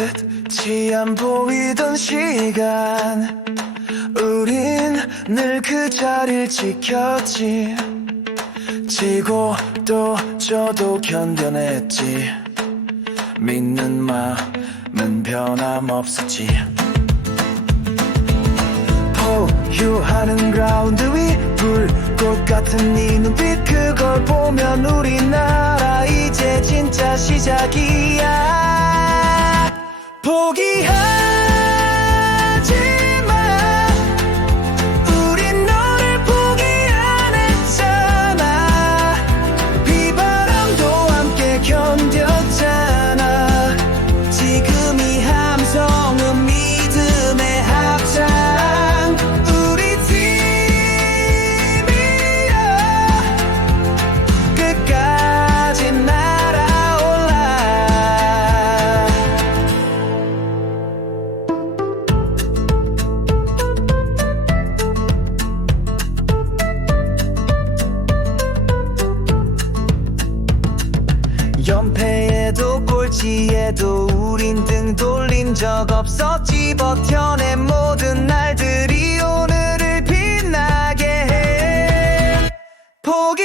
끝이 안 보이던 시간. 우린 늘 그 자리를 지켰지. 지고 또 져도 견뎌냈지. 믿는 마음은 변함없었지. 포유하는 그라운드 위 불꽃 같은 네 눈빛 그걸 보면 우리나라 이제 진짜 시작이야 포기하 어지에도 우린 등 돌린 적 없었지 버텨낸 모든 날들이 오늘을 빛나게 해. 포기